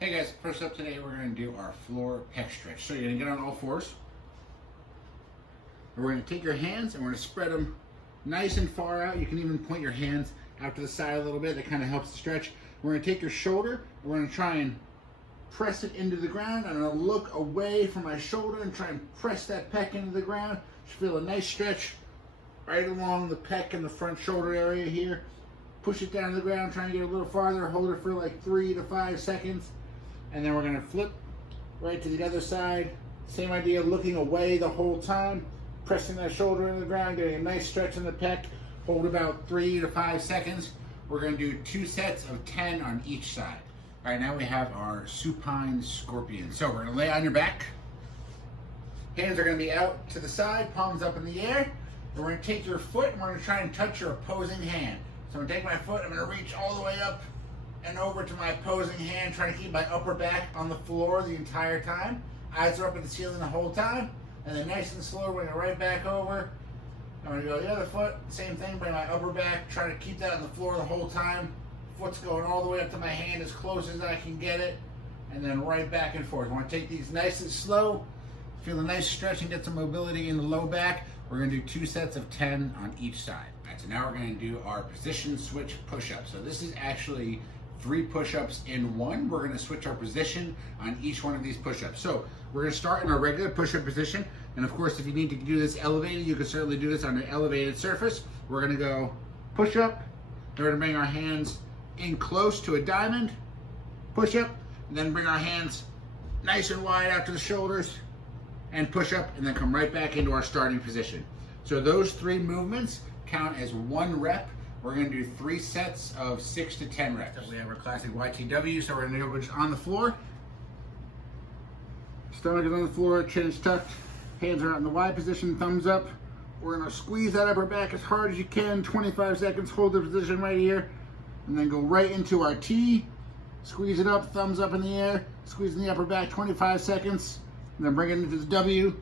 Hey guys, first up today we're going to do our floor pec stretch. So you're going to get on all fours. And we're going to take your hands and we're going to spread them nice and far out. You can even point your hands out to the side a little bit. That kind of helps the stretch. We're going to take your shoulder and we're going to try and press it into the ground. I'm going to look away from my shoulder and try and press that pec into the ground. Just feel a nice stretch right along the pec and the front shoulder area here. Push it down to the ground, try and get a little farther. Hold it for like 3 to 5 seconds. And then we're going to flip right to the other side. Same idea, looking away the whole time, pressing that shoulder into the ground, getting a nice stretch in the pec. Hold about 3 to 5 seconds. We're going to do 2 sets of 10 on each side. All right, now we have our supine scorpion. So we're going to lay on your back. Hands are going to be out to the side, palms up in the air. And we're going to take your foot and we're going to try and touch your opposing hand. So I'm going to take my foot, I'm going to reach all the way up and over to my opposing hand, trying to keep my upper back on the floor the entire time. Eyes are up at the ceiling the whole time. And then nice and slow, we're going to right back over. I'm going to go the other foot, same thing, bring my upper back, try to keep that on the floor the whole time. Foot's going all the way up to my hand as close as I can get it. And then right back and forth. I want to take these nice and slow, feel a nice stretch and get some mobility in the low back. We're going to do 2 sets of 10 on each side. All right, so now we're going to do our position switch push-up. So this is actually 3 push-ups in one. We're going to switch our position on each one of these push-ups. So we're going to start in our regular push-up position. And of course, if you need to do this elevated, you can certainly do this on an elevated surface. We're going to go push-up. We're going to bring our hands in close to a diamond, push-up, and then bring our hands nice and wide out to the shoulders, and push up, and then come right back into our starting position. So those 3 movements count as 1 rep. We're going to do 3 sets of 6 to 10 reps. So we have our classic YTW, so we're going to go just on the floor. Stomach is on the floor, chin is tucked, hands are out in the Y position, thumbs up. We're going to squeeze that upper back as hard as you can, 25 seconds, hold the position right here, and then go right into our T. Squeeze it up, thumbs up in the air, squeezing the upper back, 25 seconds. And then bring it into the W,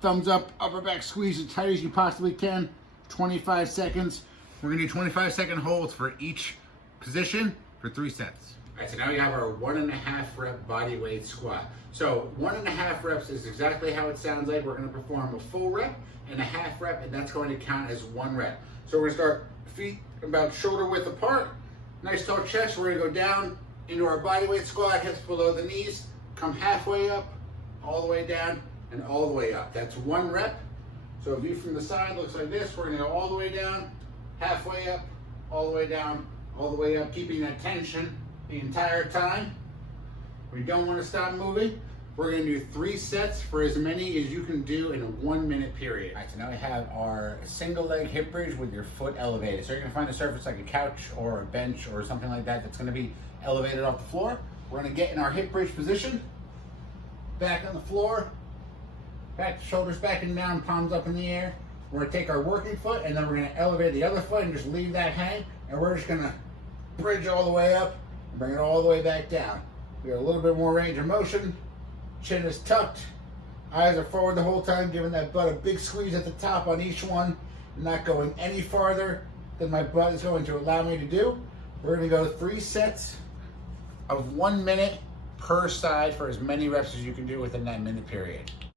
thumbs up, upper back squeeze as tight as you possibly can, 25 seconds. We're gonna do 25-second holds for each position for 3 sets. All right, so now we have our 1.5 rep body weight squat. So 1.5 reps is exactly how it sounds like. We're gonna perform a full rep and a half rep, and that's going to count as 1 rep. So we're gonna start feet about shoulder width apart, nice tall chest. We're gonna go down into our body weight squat, hips below the knees, come halfway up, all the way down, and all the way up. That's 1 rep. So a view from the side looks like this. We're gonna go all the way down, halfway up, all the way down, all the way up, keeping that tension the entire time. We don't wanna stop moving. We're gonna do 3 sets for as many as you can do in a 1-minute period. All right, so now we have our single leg hip bridge with your foot elevated. So you're gonna find a surface like a couch or a bench or something like that that's gonna be elevated off the floor. We're gonna get in our hip bridge position. Back on the floor, back, shoulders back and down, palms up in the air. We're gonna take our working foot and then we're gonna elevate the other foot and just leave that hang. And we're just gonna bridge all the way up and bring it all the way back down. We got a little bit more range of motion. Chin is tucked, eyes are forward the whole time, giving that butt a big squeeze at the top on each one, not going any farther than my butt is going to allow me to do. We're gonna go 3 sets of 1 minute per side for as many reps as you can do within that minute period.